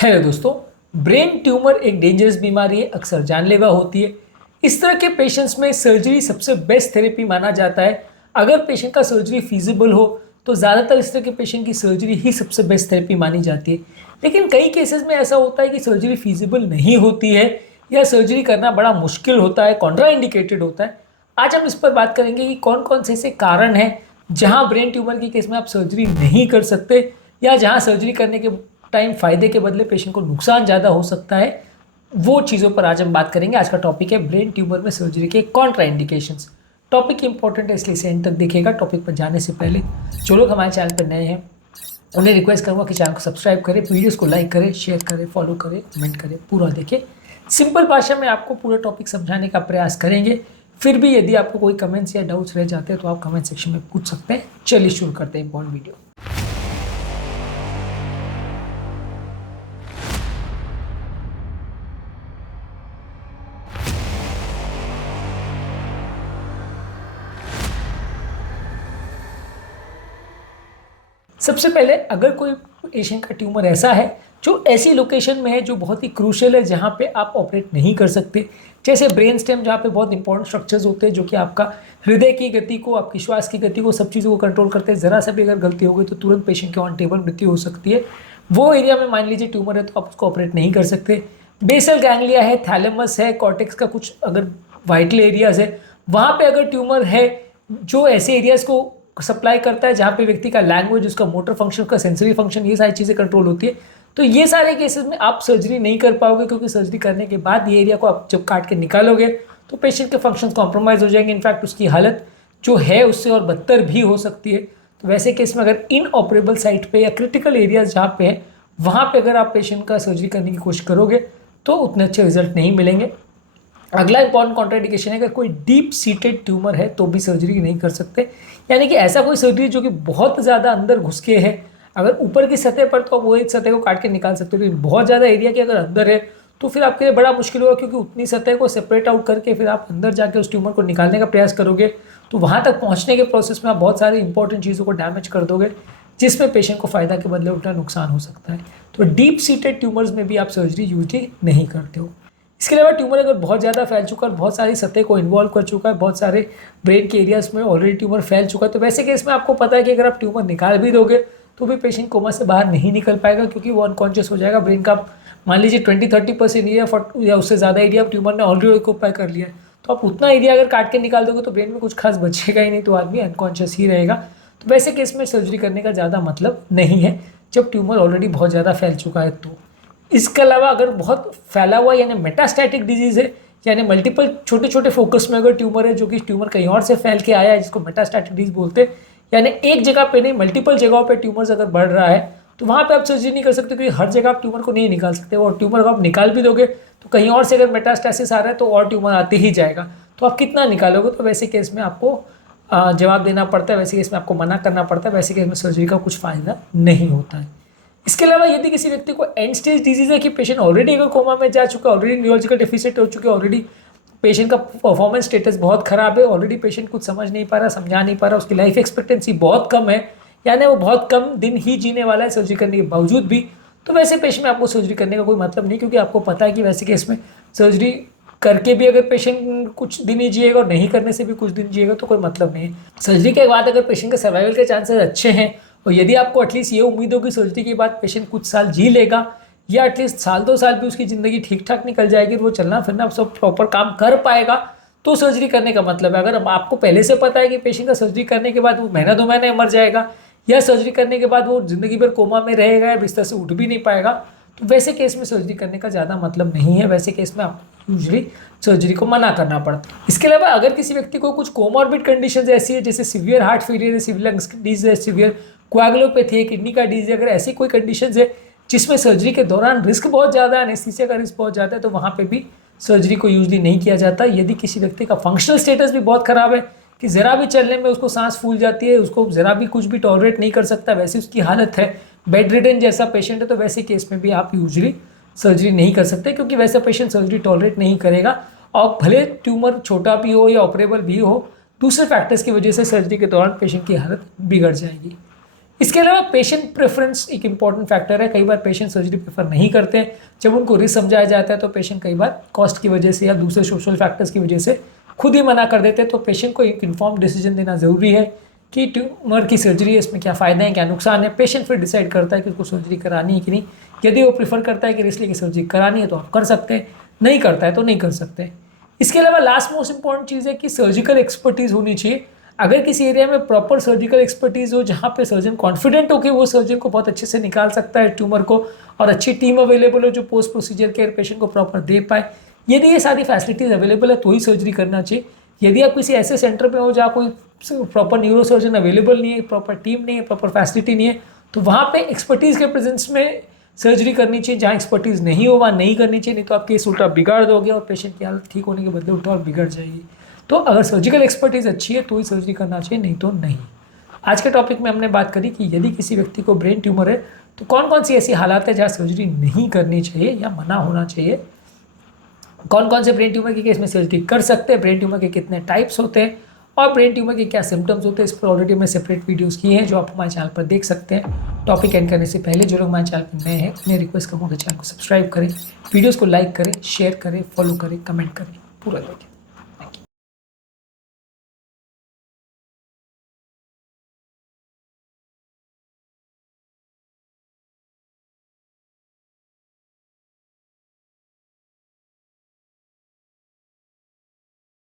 Hello दोस्तों। Brain tumour एक dangerous बीमारी है, अक्सर जानलेवा होती है। इस तरह के पेशेंट्स में सर्जरी सबसे बेस्ट थेरेपी माना जाता है। अगर पेशेंट का सर्जरी फीजिबल हो तो ज़्यादातर इस तरह के पेशेंट की सर्जरी ही सबसे बेस्ट थेरेपी मानी जाती है। लेकिन कई केसेस में ऐसा होता है कि सर्जरी फीजिबल नहीं होती है या सर्जरी करना बड़ा मुश्किल होता है, कॉन्ट्रा इंडिकेटेड होता है। आज हम इस पर बात करेंगे कि कौन कौन से ऐसे कारण हैं जहां ब्रेन ट्यूमर के केस में आप सर्जरी नहीं कर सकते या जहां सर्जरी करने के टाइम फ़ायदे के बदले पेशेंट को नुकसान ज़्यादा हो सकता है। वो चीज़ों पर आज हम बात करेंगे। आज का टॉपिक है ब्रेन ट्यूमर में सर्जरी के कॉन्ट्रा इंडिकेशंस। टॉपिक इंपॉर्टेंट है, इसलिए इसे एंड तक देखिएगा। टॉपिक पर जाने से पहले जो लोग हमारे चैनल पर नए हैं उन्हें रिक्वेस्ट करूँगा कि चैनल को सब्सक्राइब करें, वीडियोज़ को लाइक करें, शेयर करें, फॉलो करें, कमेंट करें, पूरा देखें। सिंपल भाषा में आपको पूरा टॉपिक समझाने का प्रयास करेंगे। फिर भी यदि आपको कोई कमेंट्स या डाउट्स रह जाते हैं तो आप कमेंट सेक्शन में पूछ सकते हैं। चलिए शुरू करते हैं इंपॉर्टेंट वीडियो। सबसे पहले, अगर कोई पेशेंट का ट्यूमर ऐसा है जो ऐसी लोकेशन में है जो बहुत ही क्रूशियल है, जहाँ पे आप ऑपरेट नहीं कर सकते, जैसे ब्रेन स्टेम जहाँ पे बहुत इंपॉर्टेंट स्ट्रक्चर्स होते हैं जो कि आपका हृदय की गति को, आपकी श्वास की गति को, सब चीज़ों को कंट्रोल करते हैं। ज़रा सा भी अगर गलती हो गई तो तुरंत पेशेंट की ऑन टेबल मृत्यु हो सकती है। वो एरिया में मान लीजिए ट्यूमर है तो आप उसको ऑपरेट नहीं कर सकते। बेसल गैंग्लिया है, थैलेमस है, कॉर्टेक्स का कुछ अगर वाइटल एरियाज है, वहाँ पे अगर ट्यूमर है जो ऐसे एरियाज को सप्लाई करता है जहाँ पे व्यक्ति का लैंग्वेज, उसका मोटर फंक्शन, उसका सेंसरी फंक्शन, ये सारी चीज़ें कंट्रोल होती है, तो ये सारे केसेस में आप सर्जरी नहीं कर पाओगे, क्योंकि सर्जरी करने के बाद ये एरिया को आप जब काट के निकालोगे तो पेशेंट के फंक्शंस कॉम्प्रोमाइज़ हो जाएंगे। इनफैक्ट उसकी हालत जो है उससे और बदतर भी हो सकती है। तो वैसे केस में अगर इन ऑपरेबल साइट पे या क्रिटिकल एरियाज जहाँ पे है वहाँ पे अगर आप पेशेंट का सर्जरी करने की कोशिश करोगे तो उतने अच्छे रिजल्ट नहीं मिलेंगे। अगला इंपॉर्टेंट कॉन्ट्राइंडिकेशन है, अगर कोई डीप सीटेड ट्यूमर है तो भी सर्जरी नहीं कर सकते। यानी कि ऐसा कोई सर्जरी जो कि बहुत ज़्यादा अंदर घुस के है, अगर ऊपर की सतह पर तो आप वो एक सतह को काट के निकाल सकते हो, लेकिन बहुत ज़्यादा एरिया के अगर अंदर है तो फिर आपके लिए बड़ा मुश्किल होगा, क्योंकि उतनी सतह को सेपरेट आउट करके फिर आप अंदर जाके उस ट्यूमर को निकालने का प्रयास करोगे तो वहाँ तक पहुँचने के प्रोसेस में आप बहुत सारी इंपॉर्टेंट चीज़ों को डैमेज कर दोगे, जिसमें पेशेंट को फ़ायदा के बदले उल्टा नुकसान हो सकता है। तो डीप सीटेड ट्यूमर्स में भी आप सर्जरी यूजली नहीं करते हो। इसके अलावा ट्यूमर अगर बहुत ज़्यादा फैल चुका है, बहुत सारी सतह को इन्वॉल्व कर चुका है, बहुत सारे ब्रेन के एरियाज में ऑलरेडी ट्यूमर फैल चुका है, तो वैसे केस में आपको पता है कि अगर आप ट्यूमर निकाल भी दोगे तो भी पेशेंट कोमा से बाहर नहीं निकल पाएगा, क्योंकि वो अनकॉन्शियस हो जाएगा। ब्रेन का मान लीजिए 20-30% एरिया या उससे ज़्यादा एरिया ट्यूमर ने ऑलरेडी ऑक्यूपाई कर लिया है, तो आप उतना एरिया अगर काट के निकाल दोगे तो ब्रेन में कुछ खास बचेगा ही नहीं, तो आदमी अनकॉन्शियस ही रहेगा। तो वैसे केस में सर्जरी करने का ज़्यादा मतलब नहीं है जब ट्यूमर ऑलरेडी बहुत ज़्यादा फैल चुका है तो। इसके अलावा अगर बहुत फैला हुआ यानी मेटास्टैटिक डिजीज़ है, यानी मल्टीपल छोटे छोटे फोकस में अगर ट्यूमर है, जो कि ट्यूमर कहीं और से फैल के आया है, जिसको मेटास्टैटिक डिजीज बोलते हैं, यानी एक जगह पे नहीं मल्टीपल जगहों पे ट्यूमर्स अगर बढ़ रहा है तो वहाँ पे आप सर्जरी नहीं कर सकते, क्योंकि हर जगह आप ट्यूमर को नहीं निकाल सकते। और ट्यूमर अगर आप निकाल भी दोगे तो कहीं और से अगर मेटास्टैसिस आ रहा है तो और ट्यूमर आते ही जाएगा, तो आप कितना निकालोगे। तो वैसे केस में आपको जवाब देना पड़ता है, वैसे केस में आपको मना करना पड़ता है, वैसे केस में सर्जरी का कुछ फ़ायदा नहीं होता है। इसके अलावा यदि किसी व्यक्ति को एंड स्टेज डिजीज है कि पेशेंट ऑलरेडी अगर कोमा में जा चुका है, ऑलरेडी न्यूरोलॉजिकल डेफिसिट हो चुके, ऑलरेडी पेशेंट का परफॉर्मेंस स्टेटस बहुत खराब है, ऑलरेडी पेशेंट कुछ समझ नहीं पा रहा, समझा नहीं पा रहा, उसकी लाइफ एक्सपेक्टेंसी बहुत कम है, यानी वो बहुत कम दिन ही जीने वाला है सर्जरी करने के बावजूद भी, तो वैसे पेशेंट में आपको सर्जरी करने का कोई मतलब नहीं, क्योंकि आपको पता है कि वैसे केस में सर्जरी करके भी अगर पेशेंट कुछ दिन ही जिएगा और नहीं करने से भी कुछ दिन जिएगा तो कोई मतलब नहीं है। सर्जरी के बाद अगर पेशेंट के सर्वाइवल के चांसेस अच्छे हैं और यदि आपको एटलीस्ट ये उम्मीद हो कि सर्जरी के बाद पेशेंट कुछ साल जी लेगा या एटलीस्ट साल 2 साल भी उसकी ज़िंदगी ठीक ठाक निकल जाएगी, वो चलना फिरना सब प्रॉपर काम कर पाएगा, तो सर्जरी करने का मतलब है। अगर आपको पहले से पता है कि पेशेंट का सर्जरी करने के बाद वो महीना 2 महीने मर जाएगा या सर्जरी करने के बाद वो ज़िंदगी भर कोमा में रहेगा या बिस्तर से उठ भी नहीं पाएगा, तो वैसे केस में सर्जरी करने का ज़्यादा मतलब नहीं है। वैसे केस में आप यूजली सर्जरी को मना करना पड़ता है। इसके अलावा अगर किसी व्यक्ति को कुछ कोमॉर्बिड कंडीशंस ऐसी है, जैसे सीवियर हार्ट फेलियर है, सीवियर लंग्स डिजीज है, सीवियर कोएगुलोपैथी है, किडनी का डिजीज है, अगर ऐसी कोई कंडीशंस है जिसमें सर्जरी के दौरान रिस्क बहुत ज़्यादा है, एनेस्थीसिया का रिस्क बहुत ज़्यादा है, तो वहाँ पे भी सर्जरी को यूजली नहीं किया जाता। यदि किसी व्यक्ति का फंक्शनल स्टेटस भी बहुत ख़राब है कि ज़रा भी चलने में उसको सांस फूल जाती है, उसको ज़रा भी कुछ भी टॉलरेट नहीं कर सकता, वैसे उसकी हालत है, बेड रिडन जैसा पेशेंट है, तो वैसे केस में भी आप यूजली सर्जरी नहीं कर सकते, क्योंकि वैसा पेशेंट सर्जरी टॉलरेट नहीं करेगा। और भले ट्यूमर छोटा भी हो या ऑपरेबल भी हो, दूसरे फैक्टर्स की वजह से सर्जरी के दौरान पेशेंट की हालत बिगड़ जाएगी। इसके अलावा पेशेंट प्रेफरेंस एक इंपॉर्टेंट फैक्टर है। कई बार पेशेंट सर्जरी प्रेफर नहीं करते हैं। जब उनको रिस्क समझाया जाता है तो पेशेंट कई बार कॉस्ट की वजह से या दूसरे सोशल फैक्टर्स की वजह से खुद ही मना कर देते हैं। तो पेशेंट को एक इन्फॉर्म डिसीजन देना ज़रूरी है कि ट्यूमर की सर्जरी है, इसमें क्या फ़ायदे हैं क्या नुकसान है। पेशेंट फिर डिसाइड करता है कि उसको सर्जरी करानी है कि नहीं। यदि वो प्रेफर करता है कि रिस्क लेके सर्जरी करानी है तो आप कर सकते हैं, नहीं करता है तो नहीं कर सकते। इसके अलावा लास्ट मोस्ट इंपॉर्टेंट चीज़ है कि सर्जिकल एक्सपर्टीज़ होनी चाहिए। अगर किसी एरिया में प्रॉपर सर्जिकल एक्सपर्टीज़ हो जहाँ पे सर्जन कॉन्फिडेंट हो कि वो सर्जन को बहुत अच्छे से निकाल सकता है ट्यूमर को, और अच्छी टीम अवेलेबल हो जो पोस्ट प्रोसीजर केयर पेशेंट को प्रॉपर दे पाए, यदि ये सारी फैसिलिटीज़ अवेलेबल है तो ही सर्जरी करना चाहिए। यदि आप किसी ऐसे सेंटर पे हो जहाँ कोई प्रॉपर न्यूरो सर्जन अवेलेबल नहीं है, प्रॉपर टीम नहीं है, प्रॉपर फैसिलिटी नहीं है, तो वहाँ पे एक्सपर्टीज़ के प्रेजेंस में सर्जरी करनी चाहिए। जहाँ एक्सपर्टीज़ नहीं हो वहाँ नहीं करनी चाहिए, नहीं तो आप केस उल्टा बिगाड़ दोगे और पेशेंट की हालत ठीक होने के बदले उल्टा और बिगड़ जाएगी। तो अगर सर्जिकल एक्सपर्टीज़ अच्छी है तो ही सर्जरी करना चाहिए, नहीं तो नहीं। आज के टॉपिक में हमने बात करी कि यदि किसी व्यक्ति को ब्रेन ट्यूमर है तो कौन कौन सी ऐसी हालात है जहाँ सर्जरी नहीं करनी चाहिए या मना होना चाहिए, कौन कौन से ब्रेन ट्यूमर के केस में सर्जरी कर सकते हैं, ब्रेन ट्यूमर के कितने टाइप्स होते हैं और ब्रेन ट्यूमर के क्या सिम्टम्स होते हैं। इस पर ऑलरेडी मैं सेपरेट वीडियोस किए हैं जो आप हमारे चैनल पर देख सकते हैं। टॉपिक एंड करने से पहले जो लोग हमारे चैनल पर नए हैं उन्हें रिक्वेस्ट करूँगा चैनल को सब्सक्राइब करें, वीडियोज़ को लाइक करें, शेयर करें, फॉलो करें, कमेंट करें, पूरा देखें।